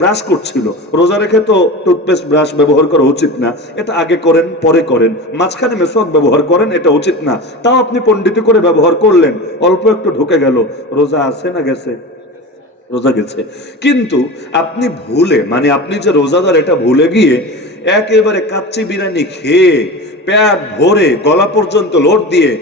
Brush করছিল, রোজা রেখে তো টুথপেস্ট ব্রাশ ব্যবহার করা উচিত না, এটা আগে করেন পরে করেন, মাঝখানে মেসওয়াক ব্যবহার করেন, এটা উচিত না, তাও আপনি পণ্ডিতি করে ব্যবহার করলেন, অল্প একটু ঢুকে গেল, রোজা আছে না গেছে? রোজা গেছে। কিন্তু আপনি ভুলে, মানে আপনি যে রোজাদার এটা ভুলে গিয়ে একেবারে কাচ্চি বিরিয়ানি খেয়ে পেট ভরে গলা পর্যন্ত লোড দিয়ে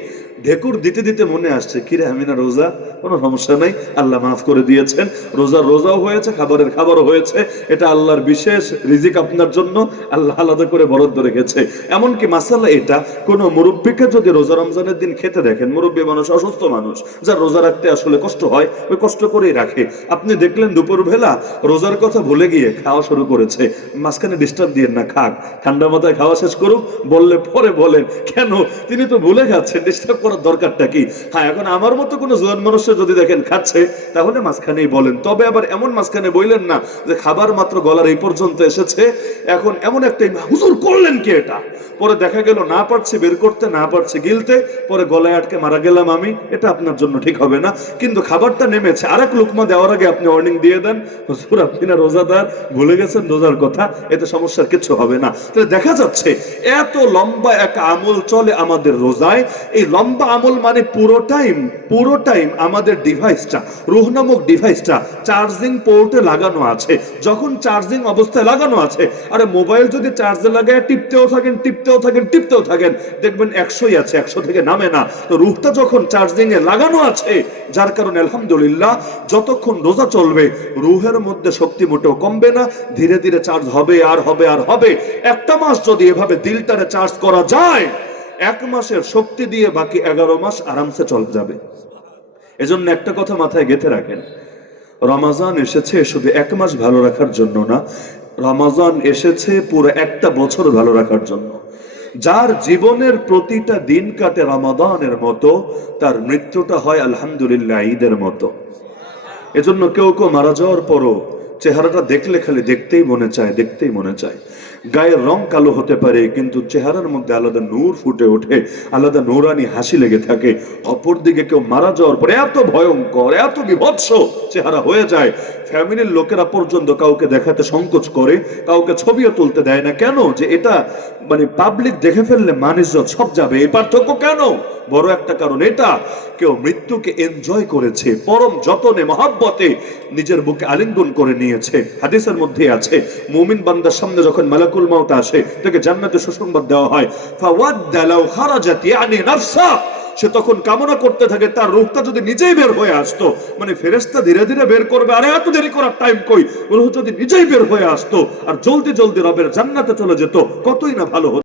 ঢেকুর দিতে দিতে মনে আসছে, কিরে আমি না রোজা, কোনো সমস্যা নাই, আল্লাহ মাফ করে দিয়েছেন, রোজাও হয়েছে, খাবারের খাবারও হয়েছে, এটা আল্লাহর বিশেষ রিজিক আপনার জন্য আল্লাহ আলাদা করে বরাদ্দ রেখেছে। এমনকি মাসালা এটা, কোনো মুরব্বীকে যদি রোজা রমজানের দিন খেতে দেখেন, মুরব্বী মানুষ, অসুস্থ মানুষ, যার রোজা রাখতে আসলে কষ্ট হয়, ওই কষ্ট করেই রাখে, আপনি দেখলেন দুপুর বেলা রোজার কথা ভুলে গিয়ে খাওয়া শুরু করেছে, মাঝখানে ডিস্টার্ব দিয়ে না, খাক, ঠান্ডা মাথায় খাওয়া শেষ করুক, বললে পরে বলেন কেন, তিনি তো ভুলে খাচ্ছেন, ডিস্টার্ব করার দরকারটা কি? হ্যাঁ, এখন আমার মতো কোনো জোয়ান মানুষের যদি দেখেন খাচ্ছে, তাহলে মাঝখানেই বলেন, তবে আবার এমন মাঝখানে বললেন না যে খাবার মাত্র গলার এই পর্যন্ত এসেছে, এখন এমন একটা হুজুর করলেন কি এটা, পরে দেখা গেল না পারছে বের করতে, না পারছে গিলতে, পরে গলায় আটকে মারা গেলাম আমি, এটা আপনার জন্য ঠিক হবে না। কিন্তু খাবারটা নেমেছে, আরেক লুকমা দেওয়ার আগে আপনি ওয়ার্নিং দিয়ে দেন, হুজুর আপনি না রোজাদার, ভুলে গেছেন রোজার কথা, এতে সমস্যার কিছু হবে না। তাহলে দেখা যাচ্ছে এত লম্বা এক আমল চলে আমাদের রোজায়। এই লম্বা আমল মানে পুরো টাইম আমাদের ডিভাইসটা, রূহ নামক ডিভাইসটা চার্জিং পোর্টে লাগানো আছে। যখন চার্জিং অবস্থায় লাগানো আছে, আরে মোবাইল যদি চার্জে লাগায় টিপতেও থাকেন, দেখবেন 100ই আছে, 100 থেকে নামে না। তো রূহটা যখন চার্জিং এ লাগানো আছে, যার কারণে আলহামদুলিল্লাহ যতক্ষণ রোজা চলবে রূহের মধ্যে শক্তি মোটেও কমবে না, ধীরে ধীরে চার্জ হবে আর হবে। একটা মাস যদি এভাবে দিলটারে চার্জ করা যায়, 1 মাসের শক্তি দিয়ে বাকি 11 মাস আরামসে চলে যাবে। এজন্য একটা কথা মাথায় গেঁথে রাখেন, রমাজান এসেছে শুধু 1 মাস ভালো রাখার জন্য না, রমাজান এসেছে পুরো একটা বছর ভালো রাখার জন্য। যার জীবনের প্রতিটা দিন কাটে রমাদানের মতো, তার মৃত্যুটা হয় আলহামদুলিল্লাহ ঈদের মতো। এজন্য কেউ মারা যাওয়ার পরও চেহারাটা দেখলে খালি দেখতেই মনে চায়। গায়ের রং কালো হতে পারে, কিন্তু চেহারার মধ্যে আলাদা নূর ফুটে ওঠে, আলাদা নূরানি হাসি লেগে থাকে। অপরদিকে কেউ মারা যাওয়ার পরে এত ভয়ঙ্কর, এত বিভৎস চেহারা হয়ে যায়, ফ্যামিলির লোকেরা পর্যন্ত কাউকে দেখাতে সংকোচ করে, কাউকে ছবিও তুলতে দেয় না। কেন? যে এটা মানে পাবলিক দেখে ফেললে মান ইজ্জত সব যাবে। এই পার্থক্য কেন? বড় একটা কারণ এটা, কেউ মৃত্যুকে এনজয় করেছে, পরম যতনে মহাব্বতে নিজের বুকে আলিঙ্গন করে নিয়েছে। হাদিসের মধ্যে আছে, মুমিন বান্দার সামনে যখন মালাকুল মাউত আসে, তাকে জান্নাতে সুসংবাদ দেওয়া হয়, ফাওয়াদ্দা লাউ খারাজাত ইয়ানি নাফসা, সে তখন কামনা করতে থাকে তার রূহটা যদি নিজেই বের হয়ে আসতো, মানে ফেরেশতা ধীরে ধীরে বের করবে, আরে এত দেরি করার টাইম কই, রূহ যদি নিজেই বের হয়ে আসতো আর জলদি রবের জান্নাতে চলে যেত, কতই না ভালো হতো।